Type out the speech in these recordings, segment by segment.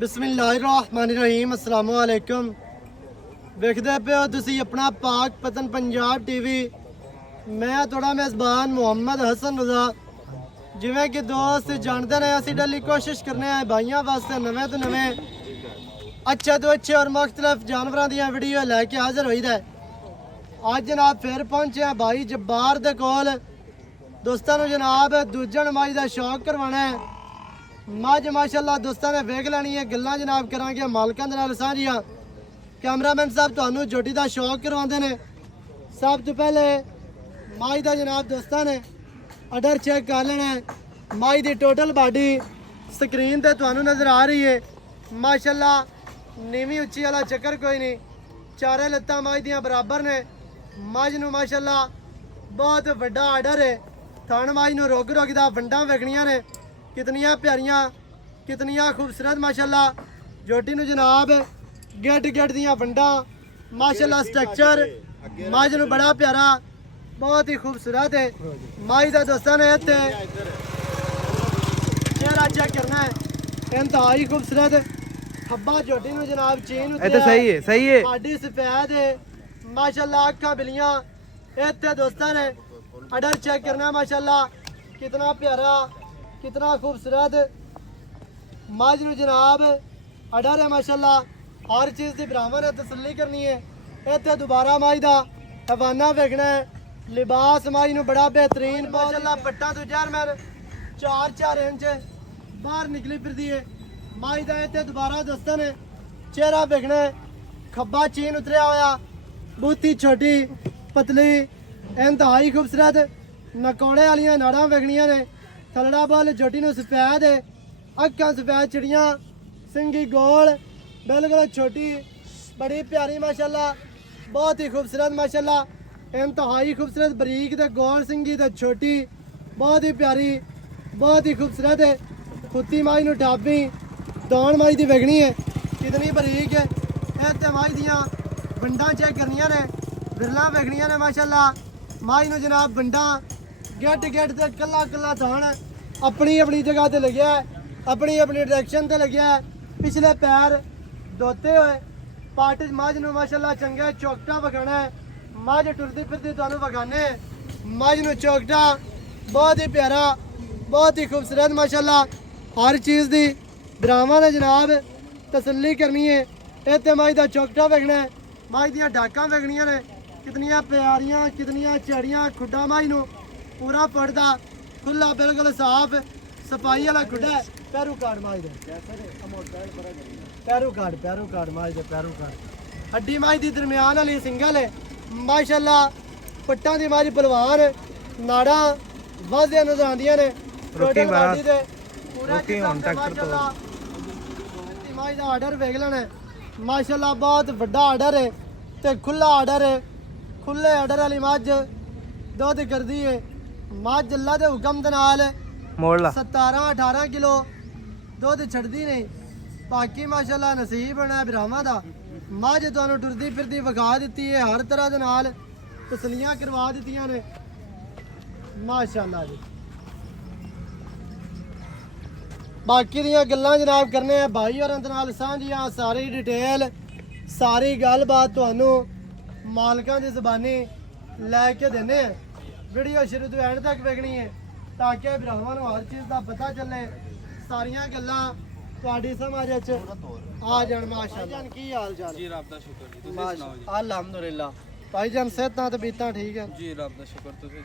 बिस्मिल्लाहिर्रहमानिर्रहीम अस्सलाम वालेकुम। वेखदे पे हो तुसी अपना पाक पतन पंजाब टीवी। मैं थोड़ा मेज़बान मुहम्मद हसन रज़ा। जिवें कि दोस्त जानते ने असी डेली कोशिश करने हैं भाइयों वास्ते नवे तो नवे अच्छे तो अच्छे और मुख्तलिफ जानवरों दी वीडियो लैके हाजिर होई दे। अज जनाब फिर पहुंचे हैं भाई जब्बार दे कोल। दोस्तों नूं जनाब दूजा नमाज का शौक करवाना है। मज माशाअल्लाह दोस्तों ने वेख लैनी है। गल्लां जनाब करांगे मालकां दे नाल साझियां। कैमरामैन साहब तुहानूं झोटी दा शौक करवाते हैं। सब तो पहले माई दा जनाब दोस्तों ने अडर चेक कर लेना है। माई दी टोटल बॉडी स्क्रीन ते तुहानूं नज़र आ रही है। माशाअल्लाह नीवी उच्ची वाला चक्कर कोई नहीं। चारे लत्तां माई दियां बराबर ने। मज नूं माशाअल्लाह बहुत वड्डा आर्डर है। थण माई नूं रोग रोग दा वंडां वेखणियां ने कितनियां प्यारियां कितनियां खूबसूरत माशाअल्लाह। जोटी नूं जनाब गेट गेट दियां वंडां माशाअल्लाह स्ट्रक्चर मज नूं बड़ा प्यारा बहुत ही खूबसूरत है। माई दा दोस्तां ने इत्थे चेहरा चेक करना है इंतहाई खूबसूरत। खब्बा जोटी नूं जनाब चीन तो सही है साडी सफेद है माशाअल्लाह। अखां बिलियां इत्थे दोस्तां ने अडर चेक करना माशाअल्लाह कितना प्यारा कितना खूबसूरत मज नूं जनाब अडर है माशाअल्लाह। हर चीज़ की बराबर है तसल्ली करनी है। इत्थे दोबारा मज दा हवाना वेखना है। लिबास मज नूं बड़ा बेहतरीन माशाअल्लाह। पट्टा तो जरमन 4-4 इंच बाहर निकली फिरदी है मज दा। इत्थे दोबारा दोस्तों ने चेहरा वेखना है। खब्बा चीन उतरिया होया बूती छोटी पतली इंतहाई खूबसूरत नकौड़े वालियां नाड़ां वेखनियां ने। थलड़ा बल जोटी नूं सफेद है अखां सफेद चिड़ियां सिंगी गोल बिल्कुल छोटी बड़ी प्यारी माशाअल्लाह बहुत ही खूबसूरत माशाअल्लाह। इंतहाई खूबसूरत बरीक ते गोल सिंगी ते छोटी बहुत ही प्यारी बहुत ही खूबसूरत है। खुत्ती माई नूं ढाबी दौड़ माई दी वेखनी है कितनी बरीक है। इत्थे माई दियां वंडां चेक करनियां ने बिरलां वेखनियां ने माशाअल्लाह। माई नूं जनाब वंडां गेट गेट ते कल्ला कल्ला थान अपनी अपनी जगह ते लग्या है अपनी अपनी डायरेक्शन ते लग्या है। पिछले पैर धोते हुए पार्ट मज नूं माशाअल्लाह चंगा चौकटा वखाना है। मज टुरदी फिरदी तुहानूं वखाने मज नूं चौकटा बहुत ही प्यारा बहुत ही खूबसूरत माशाअल्लाह। हर चीज़ दी ब्राह्मण ने जनाब तसल्ली करनी है। इत्थे मज दा चौकटा वेखना है मज दियां डाकां वेखनियां ने कितनियां प्यारियां कितनियां चढ़ियां। खुड्डा मज नूं पूरा पड़दा खुला बिल्कुल साफ सफाई वाला खुड्डा है। पैरू कार्ड माज दे पैरू कार्ड माज दे पैरू कार्ड हड्डी माज दी दरम्यान वाली सिंगल है माशाअल्लाह। पट्टां दी माज पलवान नाड़ा वाजियां नजर आंदियां ने। टोटल बॉडी दे पूरा जिस्म ते माशाअल्लाह माज दा आर्डर वेख लेना माशाअल्लाह बहुत वड्डा आर्डर है ते खुला आर्डर है। खुले आर्डर वाली मज दुध करदी है मज अल्लाह दे हुक्म दे नाल 17-18 किलो दुध छड़दी नहीं। बाकी माशाअल्लाह नसीब है भरावां दा। मज तुहानूं टुरदी फिरदी विखा दित्ती है हर तरह दे नाल तसलियां करवा दित्तियां ने माशाअल्लाह जी। बाकी दियां गल्लां जनाब करने भाई होरां दे नाल सांझियां सारी डिटेल सारी गलबात तुहानूं मालकां दी ज़बानी लैके देने। वीडियो शुरू तो एंड तक वेखनी है ताकि भरावां नूं हर चीज़ का पता चले सारियां गल्लां तुहाडी समझ च आ जाण माशाअल्लाह। की हाल चाल जी रब दा शुक्र जी तुसीं सुणाओ जी। अल्हम्दुलिल्लाह भाईजान सेहतां ते बीतां ठीक है जी रब दा शुक्र तुसीं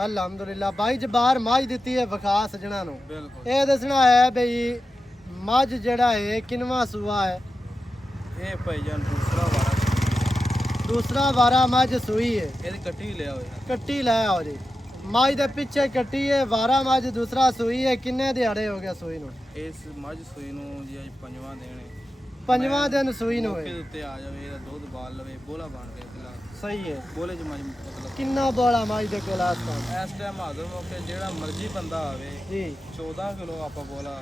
अल्हम्दुलिल्लाह। भाई जबार मज दित्ती है विखा सजना नूं बिल्कुल ये दसना है भई मज जेड़ा है किनवा सूआ है। ये भाईजान दूसरा वारा मज सूई है ਇਹਦੀ ਕੱਟੀ ਲਿਆ ਹੋਇਆ कट्टी लै आओ जी मज दे पिछे कट्टी है वारा मज दूसरा सूई है। किन्ने दिहाड़े हो गया सूई नूं? ਇਸ ਮੱਝ ਸੂਈ ਨੂੰ ਜੀ ਅੱਜ ਪੰਜਵਾਂ ਦਿਨ ਹੈ। पंजवां दिन सूई नूं ਮੌਕੇ है। ਦੇ ਉੱਤੇ ਆ ਜਾਵੇ ਇਹਦਾ ਦੁੱਧ ਬਾਲ ਲਵੇ ਬੋਲਾ ਬਣ ਕੇ ਪਿਲਾ सही है ਬੋਲੇ ਚ ਮੱਝ ਮਤਲਬ किन्ना बोला मज दे कोल आस पास ਇਸ ਟਾਈਮ ਹਾਜ਼ਰ ਮੌਕੇ ਜਿਹੜਾ ਮਰਜ਼ੀ ਬੰਦਾ ਆਵੇ जी 14 ਕਿਲੋ ਆਪਾਂ ਬੋਲਾ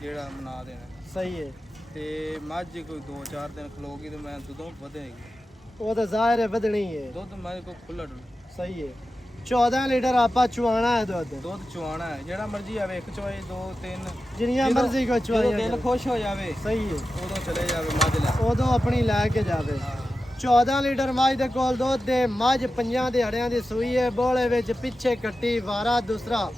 ਜਿਹੜਾ ਬਣਾ ਦੇਣਾ। सही है ਤੇ ਮੱਝ ਕੋਈ 2-4 ਦਿਨ ਖਲੋਗੀ ਤੇ ਮੈਂ ਦੁੱਧੋਂ ਵਧੇਗੀ। वो तो जाहिर है बदनी है ਦੁੱਧ ਮੈਂ ਕੋ ਖੁੱਲਾ ਡੁੱਲਾ सही है 14 ਲੀਟਰ ਆਪਾਂ ਚੁਆਣਾ ਹੈ ਦੁੱਧ ਦੁੱਧ ਚੁਆਣਾ ਹੈ ਜਿਹੜਾ ਮਰਜ਼ੀ ਆਵੇ ਇੱਕ ਚੋਏ ਦੋ ਤਿੰਨ ਜਿੰਨੀਆਂ ਮਰਜ਼ੀ ਕੋ ਜਦੋਂ ਚੁਆਈਆਂ ਦਿਲ ਖੁਸ਼ ਹੋ ਜਾਵੇ ਸਹੀ ਹੈ ਉਦੋਂ ਚਲੇ ਜਾਵੇ ਮੱਝ ਲੈ ਉਦੋਂ ਆਪਣੀ ਲੈ ਕੇ ਜਾਵੇ 14 ਲੀਟਰ ਮੱਝ ਦੇ ਕੋਲ ਦੁੱਧ ਦੇ ਮੱਝ ਪੰਜਾਂ ਦਿਹਾੜਿਆਂ ਦੀ ਸੂਈ ਹੈ ਬੋਲੇ ਵਿੱਚ ਪਿੱਛੇ ਕੱਟੀ ਵਾਰਾ ਦੂਸਰਾ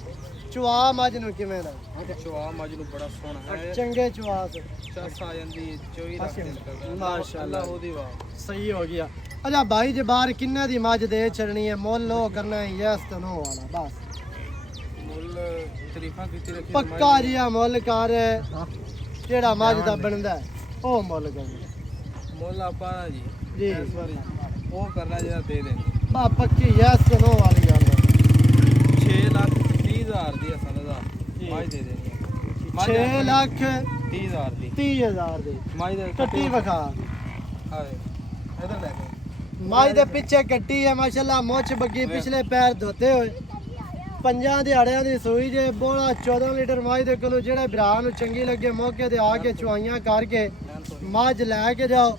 ਚੁਆ ਮੱਝ ਨੂੰ ਕਿਵੇਂ ਦਾ ਚੁਆ ਮੱਝ ਨੂੰ ਬੜਾ ਸੋਹਣਾ ਹੈ ਚੰਗੇ ਚੁਆ ਸੇ ਚੱਸ ਆ ਜਾਂਦੀ ਚੋਈ ਰੱਖ ਦਿਲ ਕਰਦਾ ਮਾਸ਼ਾਅੱਲਾ ਉਹਦੀ ਵਾਹ ਸਹੀ ਹੋ ਗਿਆ ਅੱਛਾ ਭਾਈ ਜੇ ਬਾਹਰ ਕਿੰਨੇ ਦੀ ਮੱਝ ਦੇ ਛੜਨੀ ਹੈ ਮੁੱਲ ਉਹ ਕਰਨਾ ਹੈ ਯਸ ਤੇ ਨੋ ਵਾਲਾ ਬਸ ਮੁੱਲ ਤਰੀਫਾਂ ਕੀਤੀ ਰੱਖੀ ਪੱਕਾ ਜਿਹਾ ਮੁੱਲ ਕਰ ਜਿਹੜਾ ਮੱਝ ਦਾ ਬਣਦਾ ਹੈ, ਉਹ ਮੁੱਲ ਕਰਨਾ ਮੁੱਲ ਆਪਾਂ ਨਾ ਜੀ ਜੀ। ਇਸ ਵਾਰੀ ਉਹ ਕਰਨਾ ਜਿਹੜਾ ਦੇ ਦੇਣ ਬਾ ਪੱਕੀ ਯਸ ਤੇ ਨੋ ਵਾਲੀ ਗੱਲ 6,30,000 ਦੀ ਅਸਲ ਦਾ ਜੀ। ਮੱਝ ਦੇ ਦੇਣੀ 6 ਲੱਖ 30,000 ਦੀ 30,000 ਦੀ ਮੱਝ ਦੇ ਕੱਟੀ ਵਿਖਾ ਆਵੇ ਇਧਰ ਲੈ ਕੇ ਮੱਝ ਦੇ ਪਿੱਛੇ ਕੱਟੀ ਹੈ ਮਾਸ਼ਾਅੱਲਾ ਮੁੱਛ ਬੱਗੀ ਪਿਛਲੇ ਪੈਰ ਧੋਤੇ ਹੋਏ ਪੰਜਾਂ ਦਿਹਾੜਿਆਂ ਦੀ ਸੂਈ ਜੇ ਬੋਲਾ 14 ਲੀਟਰ ਮੱਝ ਦੇ ਕੋਲੋਂ ਜਿਹੜੇ ਭਰਾ ਨੂੰ ਚੰਗੀ ਲੱਗੇ ਮੌਕੇ ਤੇ ਆ ਕੇ ਚੁਆਈਆਂ ਕਰਕੇ ਮੱਝ ਲੈ ਕੇ ਜਾਓ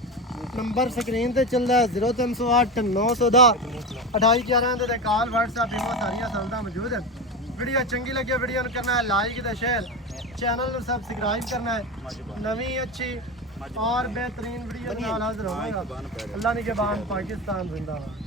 ਨੰਬਰ ਸਕਰੀਨ ਤੇ ਚੱਲਦਾ 0308 900 ਦਾ 2811 ਦੇ ਕਾਲ WhatsApp ਇਮੋ ਸਾਰੀਆਂ ਸਹੂਲਤਾਂ ਮੌਜੂਦ ਹਨ ਵੀਡੀਓ ਚੰਗੀ ਲੱਗੇ ਵੀਡੀਓ ਨੂੰ ਕਰਨਾ ਹੈ ਲਾਈਕ ਤੇ ਸ਼ੇਅਰ ਚੈਨਲ ਨੂੰ ਸਬਸਕ੍ਰਾਈਬ ਕਰਨਾ ਹੈ ਨਵੀਂ ਅੱਛੀ और बेहतरीन वीडियो हाजिर होगा अल्लाह ने के बाद पाकिस्तान जिंदाबाद।